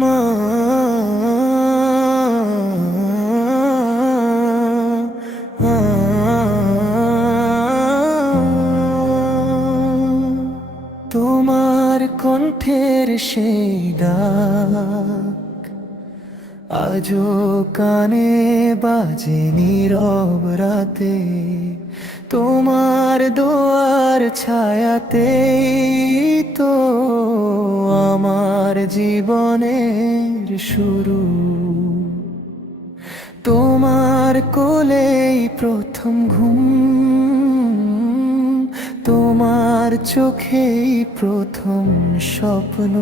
মা, তোমার কণ্ঠের সেই ডাক আজও কানে বাজে নীরব রাতে, তোমার দোয়ার ছায়াতেই তো আমার জীবনের শুরু। তোমার কোলেই প্রথম ঘুম, তোমার চোখেই প্রথম স্বপ্ন।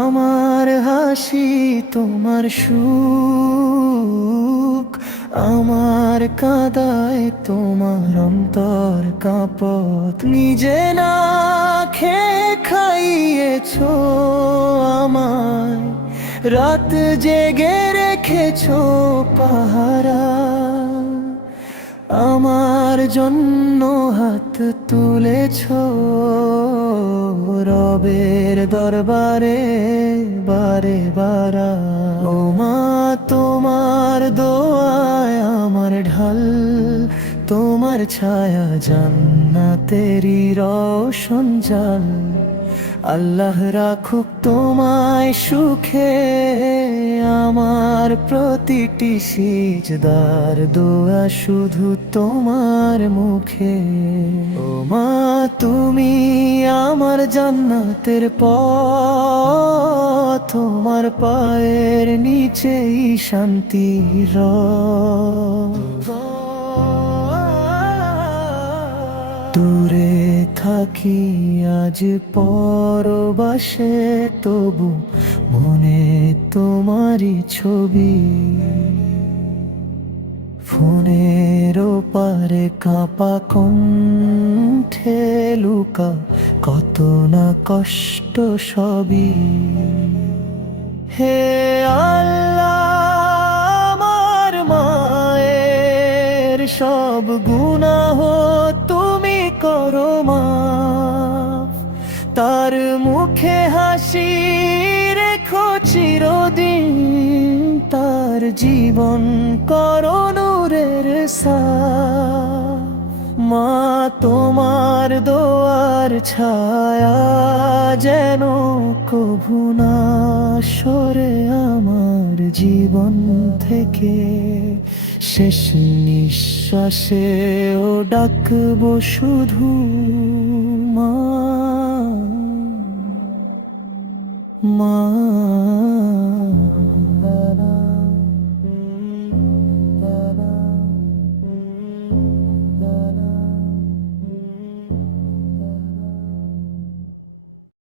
আমার হাসি তোমার সুখ, আমার কাঁদায় তোমার অন্তর কাঁপত। নিজে না খেয়ে খাইয়েছো আমায়, রাত জেগে রেখেছো পাহারা। আমার জন্য হাত তুলেছো রবের দরবারে বারে বারা। ও মা, তোমার দোয়ায় আমার ঢাল, তোমার ছায়া জান্নাতেরই রওশন জাল। আল্লাহ রাখুক তোমায় সুখে, আমার প্রতিটি সিজদার দোয়া শুধু তোমার মুখে। ও মা, তুমি আমার জান্নাতের পথ, তোমার পায়ের নিচেই শান্তির রথ। দূরে থাকি আজ পরবাসে, তবু মনে তোমারই ছবি। ফোনের ওপারে কাঁপা কণ্ঠে লুকা কত না কষ্ট সবই। হে আল্লাহ, আমার মায়ের সব গুনাহ তুমি করো মাফ, তার মুখে হাসি রেখো চিরদিন, তার জীবন করো নূরের ছায়া। মা, তোমার দোয়ার ছায়া যেন কভু না সরে আমার জীবন থেকে। শেষ নিঃশ্বাসে ও ডাকবো শুধু মা, মা।